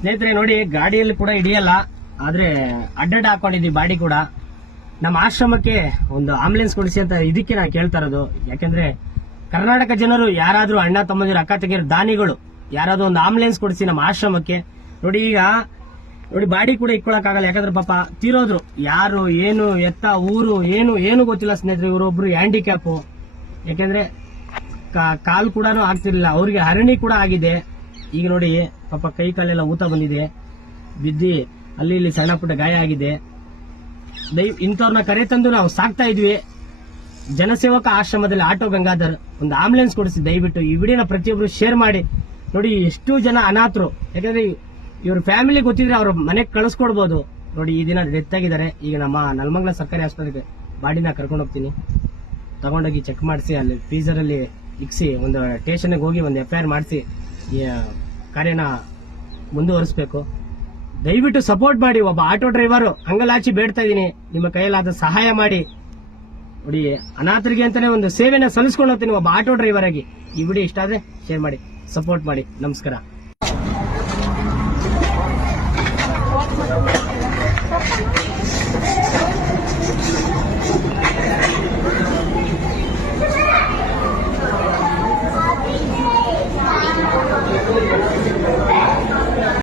ಸ್ನೇಹಿತರೆ ನೋಡಿ, ಗಾಡಿಯಲ್ಲಿ ಕೂಡ ಹಿಡಿಯಲ್ಲ, ಆದ್ರೆ ಅಡ್ಡಡ್ಡ ಹಾಕೊಂಡಿದ್ವಿ ಬಾಡಿ ಕೂಡ. ನಮ್ಮ ಆಶ್ರಮಕ್ಕೆ ಒಂದು ಆಂಬುಲೆನ್ಸ್ ಕೊಡಿಸಿ ಅಂತ ಇದಕ್ಕೆ ನಾನು ಕೇಳ್ತಾ ಇರೋದು. ಯಾಕಂದ್ರೆ ಕರ್ನಾಟಕ ಜನರು ಯಾರಾದ್ರೂ ಅಣ್ಣ ತಮ್ಮದಿರು ಅಕ್ಕ ತಂಗಿಯರು ದಾನಿಗಳು ಯಾರಾದ್ರೂ ಒಂದು ಆಂಬುಲೆನ್ಸ್ ಕೊಡಿಸಿ ನಮ್ಮ ಆಶ್ರಮಕ್ಕೆ. ನೋಡಿ ಈಗ ನೋಡಿ ಬಾಡಿ ಕೂಡ ಇಟ್ಕೊಳಕ್ಕಾಗಲ್ಲ, ಯಾಕಂದ್ರೆ ಪಾಪ ತೀರೋದ್ರು. ಯಾರು ಏನು ಎತ್ತ ಊರು ಏನು ಗೊತ್ತಿಲ್ಲ ಸ್ನೇಹಿತರೆ. ಇವರೊಬ್ರು ಹ್ಯಾಂಡಿಕ್ಯಾಪ್, ಯಾಕಂದ್ರೆ ಕಾಲು ಕೂಡ ಆಗ್ತಿರ್ಲಿಲ್ಲ, ಅವ್ರಿಗೆ ಹರಣಿ ಕೂಡ ಆಗಿದೆ. ಈಗ ನೋಡಿ ಪಾಪ ಕೈ ಕಾಲೆಲ್ಲ ಊತ ಬಂದಿದೆ, ಬಿದ್ದಿ ಅಲ್ಲಿ ಇಲ್ಲಿ ಸಣ್ಣ ಪುಟ್ಟ ಗಾಯ ಆಗಿದೆ. ಇಂಥವ್ರನ್ನ ಕರೆ ತಂದು ನಾವು ಸಾಕ್ತಾ ಇದ್ವಿ. ಜನಸೇವಕ ಆಶ್ರಮದಲ್ಲಿ ಆಟೋ ಗಂಗಾಧರ್ ಒಂದು ಆಂಬುಲೆನ್ಸ್ ಕೊಡಿಸಿ ದಯವಿಟ್ಟು ಈ ವಿಡಿಯೋನ ಪ್ರತಿಯೊಬ್ರು ಶೇರ್ ಮಾಡಿ. ನೋಡಿ ಎಷ್ಟು ಜನ ಅನಾಥರು, ಯಾಕಂದ್ರೆ ಇವ್ರ ಫ್ಯಾಮಿಲಿ ಗೊತ್ತಿದ್ರೆ ಅವ್ರ ಮನೆಗೆ ಕಳಿಸ್ಕೊಡ್ಬೋದು. ನೋಡಿ ಈ ದಿನ ಡೆತ್ ಆಗಿದ್ದಾರೆ. ಈಗ ನಮ್ಮ ನಲ್ಮಂಗಲ ಸರ್ಕಾರಿ ಆಸ್ಪತ್ರೆಗೆ ಬಾಡಿನ ಕರ್ಕೊಂಡು ಹೋಗ್ತೀನಿ, ತಗೊಂಡೋಗಿ ಚೆಕ್ ಮಾಡಿಸಿ ಅಲ್ಲಿ ಫ್ರೀಸರ್ ಅಲ್ಲಿ ಇಕ್ಸಿ ಒಂದು ಸ್ಟೇಷನ್ಗೆ ಹೋಗಿ ಒಂದು FIR ಮಾಡಿಸಿ ಈ ಕಾರ್ಯನ ಮುಂದುವರಿಸಬೇಕು. ದಯವಿಟ್ಟು ಸಪೋರ್ಟ್ ಮಾಡಿ. ಒಬ್ಬ ಆಟೋ ಡ್ರೈವರ್ ಅಂಗಲಾಚಿ ಬೇಡ್ತಾ ಇದೀನಿ, ನಿಮ್ಮ ಕೈಯಲ್ಲಾದ ಸಹಾಯ ಮಾಡಿ. ನೋಡಿ ಅನಾಥರಿಗೆ ಅಂತಾನೆ ಒಂದು ಸೇವೆನ ಸಲ್ಲಿಸ್ಕೊಂಡು ಹೋಗ್ತೀನಿ ಒಬ್ಬ ಆಟೋ ಡ್ರೈವರ್ ಆಗಿ. ಈ ವಿಡಿಯೋ ಇಷ್ಟ ಆದ್ರೆ ಶೇರ್ ಮಾಡಿ, ಸಪೋರ್ಟ್ ಮಾಡಿ. ನಮಸ್ಕಾರ.